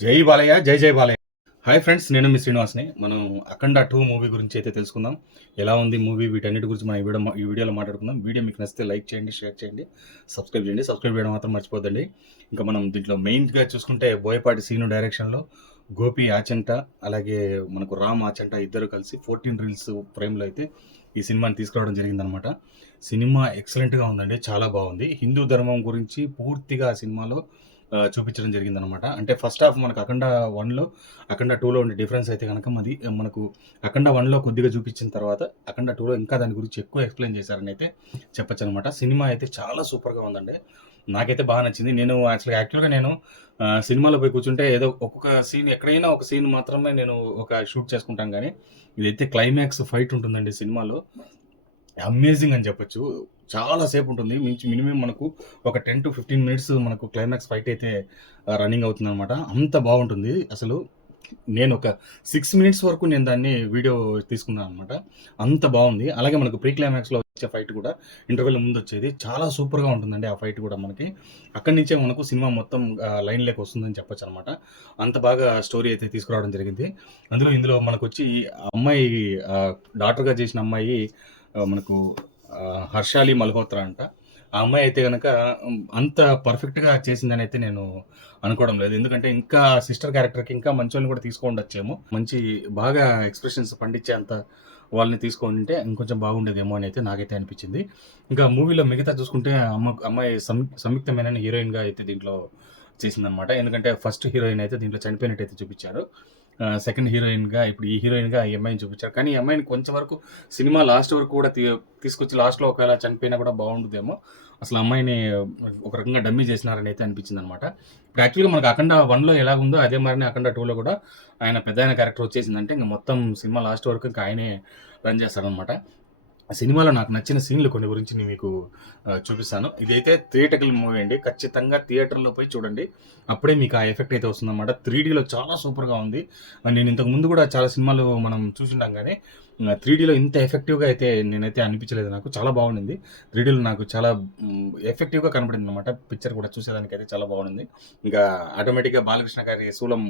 జై బాలయ్య, జై జై బాలయ్య. హాయ్ ఫ్రెండ్స్, నేను మీ శ్రీనివాస్ని. మనం అఖండ 2 మూవీ గురించి అయితే తెలుసుకుందాం. ఎలా ఉంది మూవీ, వీటన్నిటి గురించి మనం ఈ వీడియోలో మాట్లాడుకుందాం. వీడియో మీకు నచ్చితే లైక్ చేయండి, షేర్ చేయండి, సబ్స్క్రైబ్ చేయండి. సబ్స్క్రైబ్ చేయడం మాత్రం మర్చిపోద్దండి. ఇంకా మనం దీంట్లో మెయిన్గా చూసుకుంటే బోయపాటి సీను డైరెక్షన్లో గోపి ఆచంట, అలాగే మనకు రామ్ ఆచంట ఇద్దరు కలిసి 14 రీల్స్ ఫ్రేమ్లో అయితే ఈ సినిమాని తీసుకురావడం జరిగిందనమాట. సినిమా ఎక్సలెంట్గా ఉందండి, చాలా బాగుంది. హిందూ ధర్మం గురించి పూర్తిగా ఆ సినిమాలో చూపించడం జరిగిందనమాట. అంటే ఫస్ట్ హాఫ్ మనకు అఖండ 1లో, అఖండ 2లో ఉండే డిఫరెన్స్ అయితే కనుక మనకు అఖండ 1లో కొద్దిగా చూపించిన తర్వాత అఖండ 2లో ఇంకా దాని గురించి ఎక్కువ ఎక్స్ప్లెయిన్ చేశారని అయితే చెప్పొచ్చు అనమాట. సినిమా అయితే చాలా సూపర్గా ఉందండి, నాకైతే బాగా నచ్చింది. నేను యాక్చువల్గా నేను సినిమాలో పోయి కూర్చుంటే ఏదో ఒక్కొక్క సీన్, ఎక్కడైనా ఒక సీన్ మాత్రమే నేను ఒక షూట్ చేసుకుంటాను, కానీ ఇదైతే క్లైమాక్స్ ఫైట్ ఉంటుందండి సినిమాలో, అమేజింగ్ అని చెప్పొచ్చు. చాలా సేపు ఉంటుంది, మినిమం మనకు ఒక 10 to 15 మినిట్స్ మనకు క్లైమాక్స్ ఫైట్ అయితే రన్నింగ్ అవుతుంది అనమాట. అంత బాగుంటుంది అసలు. నేను ఒక 6 మినిట్స్ వరకు నేను దాన్ని వీడియో తీసుకున్నాను అనమాట, అంత బాగుంది. అలాగే మనకు ప్రీ క్లైమాక్స్లో వచ్చే ఫైట్ కూడా ఇంటర్వెల్ ముందు వచ్చేది చాలా సూపర్గా ఉంటుందండి. ఆ ఫైట్ కూడా మనకి అక్కడి నుంచే మనకు సినిమా మొత్తం లైన్లోకి వస్తుందని చెప్పొచ్చు అనమాట. అంత బాగా స్టోరీ అయితే తీసుకురావడం జరిగింది. ఇందులో మనకు వచ్చి అమ్మాయి, డాక్టర్గా చేసిన అమ్మాయి, మనకు హర్షాలి మల్హోత్రా అంట. ఆ అమ్మాయి అయితే గనక అంత పర్ఫెక్ట్‌గా చేసిందని అయితే నేను అనుకోవడం లేదు. ఎందుకంటే ఇంకా సిస్టర్ క్యారెక్టర్‌కి ఇంకా మంచోళ్ళని కూడా తీసుకొనుండొచ్చేమో. మంచి బాగా ఎక్స్‌ప్రెషన్స్ పండించే అంత వాళ్ళని తీసుకొనుంటే ఇంకొంచెం బాగుండేదేమో అని అయితే నాకైతే అనిపించింది. ఇంకా మూవీలో మిగతా చూసుకుంటే అమ్మాయి సంయుక్త మేనన్ హీరోయిన్‌గా అయితే దీంట్లో చేసిందనమాట. ఎందుకంటే ఫస్ట్ హీరోయిన్ అయితే దీంట్లో చనిపోయినట్టయితే చూపించారు. సెకండ్ హీరోయిన్‌గా ఇప్పుడు ఈ హీరోయిన్‌గా ఈ అమ్మాయిని చూపించారు. కానీ ఈ అమ్మాయిని కొంచెం వరకు సినిమా లాస్ట్ వరకు కూడా తీసుకొచ్చి లాస్ట్‌లో ఒకవేళ చనిపోయినా కూడా బాగుండుదేమో. అసలు అమ్మాయిని ఒక రకంగా డమ్మీ చేసినారని అయితే అనిపించిందనమాట. ఇప్పుడు యాక్చువల్‌గా మనకు అఖండ 1లో ఎలాగుందో అదే మారినే అఖండ 2లో కూడా ఆయన పెద్దాయన క్యారెక్టర్ వచ్చేసిందంటే ఇంక మొత్తం సినిమా లాస్ట్ వరకు ఇంకా ఆయనే రన్ చేస్తాడనమాట. ఆ సినిమాలో నాకు నచ్చిన సీన్లు కొన్ని గురించి నేను మీకు చూపిస్తాను. ఇదైతే థియేట్రికల్ మూవీ అండి. ఖచ్చితంగా థియేటర్‌లో పోయి చూడండి. అప్పుడే మీకు ఆ ఎఫెక్ట్ అయితే వస్తుందన్నమాట. 3డీలో చాలా సూపర్‌గా ఉంది. నేను ఇంతకు ముందు కూడా చాలా సినిమాలు మనం చూసుంటాం గానీ 3డీలో ఇంత ఎఫెక్టివ్‌గా అయితే నేనైతే అనిపించలేదు నాకు. చాలా బాగుండింది. 3డీలో నాకు చాలా ఎఫెక్టివ్‌గా కనపడిందనమాట. పిక్చర్ కూడా చూసేదానికైతే చాలా బాగుంది. ఇంకా ఆటోమేటిక్‌గా బాలకృష్ణ గారి 'శూలం'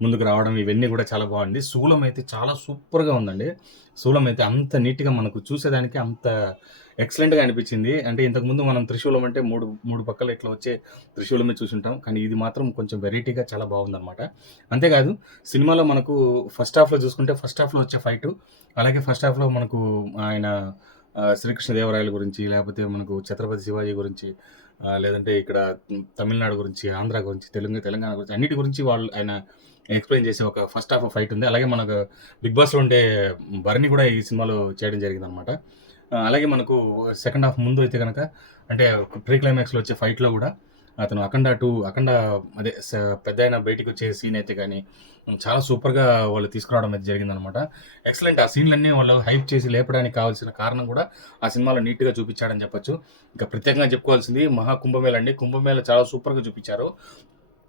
ముందుకు రావడం ఇవన్నీ కూడా చాలా బాగుంది. 'శూలం' అయితే చాలా సూపర్‌గా ఉందండి. 'శూలం' అయితే అంత నీట్‌గా మనకు చూసేదానికి అంత ఎక్సలెంట్‌గా అనిపించింది. అంటే ఇంతకుముందు మనం 'త్రిశూలం' అంటే మూడు పక్కల ఇట్లా వచ్చే త్రిశూలమే చూసుంటాం. కానీ ఇది మాత్రం కొంచెం వెరైటీగా చాలా బాగుందనమాట. అంతేకాదు సినిమాలో మనకు ఫస్ట్ హాఫ్‌లో చూసుకుంటే ఫస్ట్ హాఫ్‌లో వచ్చే ఫైటు, అలాగే ఫస్ట్ హాఫ్‌లో మనకు ఆయన శ్రీకృష్ణదేవరాయల గురించి, లేకపోతే మనకు ఛత్రపతి శివాజీ గురించి, లేదంటే ఇక్కడ తమిళనాడు గురించి, ఆంధ్ర గురించి, తెలంగాణ గురించి అన్నిటి గురించి ఆయన ఎక్స్‌ప్లెయిన్ చేసే ఒక ఫస్ట్ హాఫ్ ఫైట్ ఉంది. అలాగే మనకు 'బిగ్ బాస్'లో ఉండే భరణి కూడా ఈ సినిమాలో చేయడం జరిగిందనమాట. అలాగే మనకు సెకండ్ హాఫ్ ముందు అయితే గనక, అంటే ప్రీ క్లైమాక్స్‌లో వచ్చే ఫైట్‌లో కూడా అతను అఖండ అదే పెద్దాయన బయటికొచ్చే సీన్ అయితే గాని చాలా సూపర్‌గా వాళ్ళు తీసుకురావడం అయితే జరిగిందనమాట. ఎక్సలెంట్. ఆ సీన్‌లన్నీ వాళ్ళు హైప్ చేసి లేపడానికి కావాల్సిన కారణం కూడా ఆ సినిమాలో నీట్‌గా చూపించాడని చెప్పొచ్చు. ఇంకా ప్రత్యేకంగా చెప్పుకోవాల్సింది మహా కుంభమేళ అండి. కుంభమేళ చాలా సూపర్‌గా చూపించారు.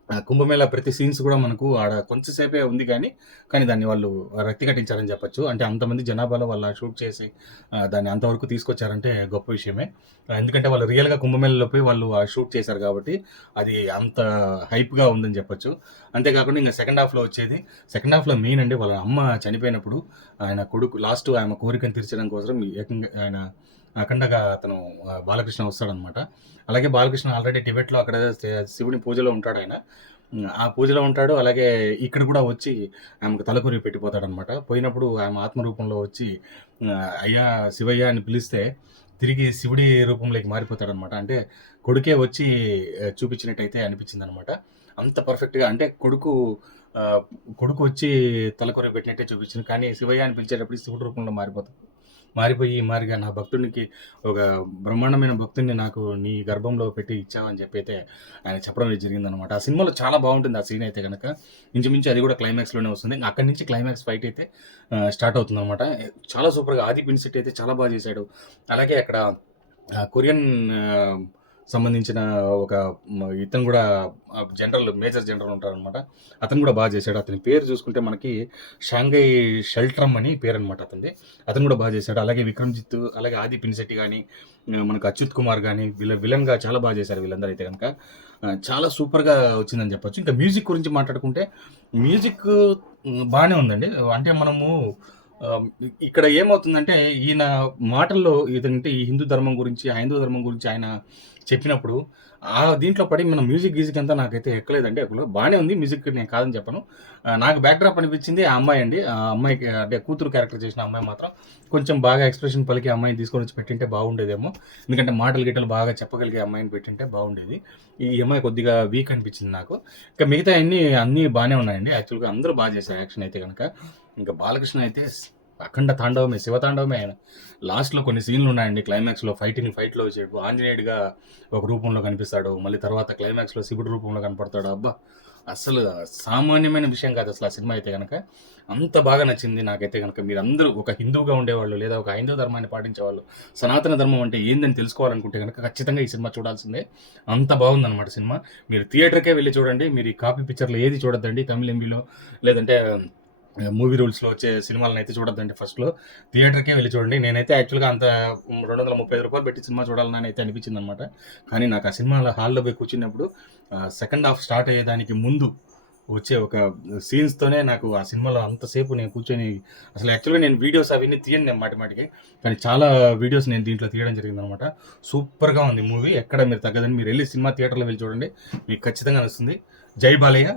ఆ కుంభమేళా ప్రతి సీన్స్ కూడా మనకు ఆడ కొంచెం సేపే ఉంది గానీ, కానీ దాన్ని వాళ్ళు రక్తి కట్టించారని చెప్పొచ్చు. అంటే అంతమంది జనాభాలో వాళ్ళు షూట్ చేసి దాన్ని అంతవరకు తీసుకొచ్చారంటే గొప్ప విషయమే. ఎందుకంటే వాళ్ళు రియల్‌గా కుంభమేళాలో పోయి వాళ్ళు షూట్ చేశారు కాబట్టి అది అంత హైప్‌గా ఉందని చెప్పొచ్చు. అంతేకాకుండా ఇంక సెకండ్ హాఫ్‌లో మెయిన్ అండి, వాళ్ళ అమ్మ చనిపోయినప్పుడు ఆయన కొడుకు లాస్ట్ ఆమె కోరికను తీర్చడం కోసం ఏకంగా ఆయన అఖండగా అతను బాలకృష్ణ వస్తాడనమాట. అలాగే బాలకృష్ణ ఆల్రెడీ టిబెట్‌లో అక్కడ శివుని పూజలో ఉంటాడాయన. ఆ పూజలో ఉంటాడు. అలాగే ఇక్కడ కూడా వచ్చి ఆమెకు తలకొరివి పెట్టిపోతాడనమాట. పోయినప్పుడు ఆమె ఆత్మ రూపంలో వచ్చి అయ్యా శివయ్య అని పిలిస్తే తిరిగి శివుడి రూపంలోకి మారిపోతాడనమాట. అంటే కొడుకే వచ్చి చూపించినట్టయితే అనిపించిందనమాట. అంత పర్ఫెక్ట్‌గా అంటే ఆహ్, కొడుకు వచ్చి తలకొరివి పెట్టినట్టే చూపించింది. కానీ శివయ్య అని పిలిచేటప్పుడు శివుడి రూపంలో మారిపోతాడు. మారిగా నా భక్తుడికి ఒక బ్రహ్మాండమైన భక్తుడిని నాకు నీ గర్భంలో పెట్టి ఇచ్చావని చెప్పి అయితే ఆయన చెప్పడం అనేది జరిగిందనమాట. ఆ సినిమాలో చాలా బాగుంటుంది ఆ సీన్ అయితే గనక. ఇంచుమించు అది కూడా క్లైమాక్స్‌లోనే వస్తుంది. ఇంక అక్కడి నుంచి క్లైమాక్స్ ఫైట్ అయితే స్టార్ట్ అవుతుందనమాట. చాలా సూపర్‌గా 'ఆది పినిశెట్టి' అయితే చాలా బాగా చేశాడు. అలాగే అక్కడ కొరియన్ సంబంధించిన ఒక ఇతను కూడా మేజర్ జనరల్ ఉంటారనమాట. అతను కూడా బాగా చేశాడు. అతని పేరు చూసుకుంటే మనకి షాంఘై షెల్ట్రమ్ అని పేరనమాట అతనిది. అతను కూడా బాగా చేశాడు. అలాగే విక్రమ్‌జిత్, అలాగే ఆది పినిశెట్టి గాని, మనకు అచ్యుత్ కుమార్ గాని విలన్‌గా చాలా బాగా చేశారు వీళ్ళందరూ అయితే గనక. చాలా సూపర్‌గా వచ్చిందని చెప్పొచ్చు. ఇంకా మ్యూజిక్ గురించి మాట్లాడుకుంటే మ్యూజిక్ బానే ఉందండి. అంటే మనము ఆహ్, ఇక్కడ ఏమవుతుందంటే ఈయన మాటల్లో ఏదంటే ఈ హిందూ ధర్మం గురించి, హైందవ ధర్మం గురించి ఆయన చెప్పినప్పుడు దీంట్లో పడి మన మ్యూజిక్ గీజిక్ అంతా నాకైతే ఎక్కలేదండి. అసలు బానే ఉంది మ్యూజిక్, నేను కాదని చెప్పను. నాకు బ్యాక్ డ్రాప్ అనిపించింది ఆ అమ్మాయి అండి. ఆ అమ్మాయికి అంటే కూతురు క్యారెక్టర్ చేసిన అమ్మాయి మాత్రం కొంచెం బాగా ఎక్స్‌ప్రెషన్ పలికి అమ్మాయిని తీసుకొనొచ్చి పెట్టింటే బాగుండేదేమో. ఎందుకంటే మాటలు గిట్టలు బాగా చెప్పగలిగే అమ్మాయిని పెట్టింటే బాగుండేది. ఈ అమ్మాయి కొద్దిగా వీక్ అనిపించింది నాకు. ఇంకా మిగతాయన్నీ అన్నీ బానే ఉన్నాయండి. యాక్చువల్‌గా అందరూ బా చేశారు యాక్షన్ అయితే గనక. ఇంకా బాలకృష్ణ అయితే అఖండ తాండవమే, శివతాండవమే ఆయన. లాస్ట్‌లో కొన్ని సీన్‌లున్నాయండి క్లైమాక్స్‌లో ఫైట్‌లో ఆంజనేయుడిగా ఒక రూపంలో కనిపిస్తాడు. మళ్ళీ తర్వాత క్లైమాక్స్‌లో శివుడి రూపంలో కనపడతాడు. అబ్బా! అస్సలు సామాన్యమైన విషయం కాదసల ఆ సినిమా అయితే గనక. అంత బాగా నచ్చింది నాకైతే గనక. మీరందరూ ఒక హిందువుగా ఉండేవాళ్ళు, లేదా ఒక హైందవ ధర్మాన్ని పాటించేవాళ్ళు, సనాతన ధర్మం అంటే ఏందని తెలుసుకోవాలనుకుంటే గనక ఖచ్చితంగా ఈ సినిమా చూడాల్సిందే. అంత బాగుందనమాట సినిమా. మీరు థియేటర్‌కే వెళ్లి చూడండి. మీరు ఈ కాపీ పిక్చర్‌లో ఏది చూడొద్దండి. తమిళ్ ఎంబీలో లేదంటే మూవీ రూల్స్‌లో వచ్చే సినిమాలనైతే చూడొద్దండి ఫస్ట్‌లో. థియేటర్‌కే వెళ్లి చూడండి. నేనైతే యాక్చువల్‌గా అంత రూ. 235 పెట్టి సినిమా చూడాలని అయితే అనిపించిందనమాట. కానీ నాకు ఆ సినిమా హాల్‌లో పోయి కూర్చున్నప్పుడు సెకండ్ హాఫ్ స్టార్ట్ అయ్యేదానికి ముందు వచ్చే ఒక సీన్స్‌తోనే నాకు ఆ సినిమాలో అంతసేపు నేను కూర్చొని అసలు యాక్చువల్‌గా నేను వీడియోస్ అవన్నీ తీయను నేను మాటిమాటికి. కానీ చాలా వీడియోస్ నేను దీంట్లో తీయడం జరిగిందనమాట. సూపర్‌గా ఉంది మూవీ. ఎక్కడ మీరు తగ్గదండి. మీరెళ్లి సినిమా థియేటర్‌లో వెళ్లి చూడండి. మీకు ఖచ్చితంగా నచ్చుతుంది. జై బాలయ్య!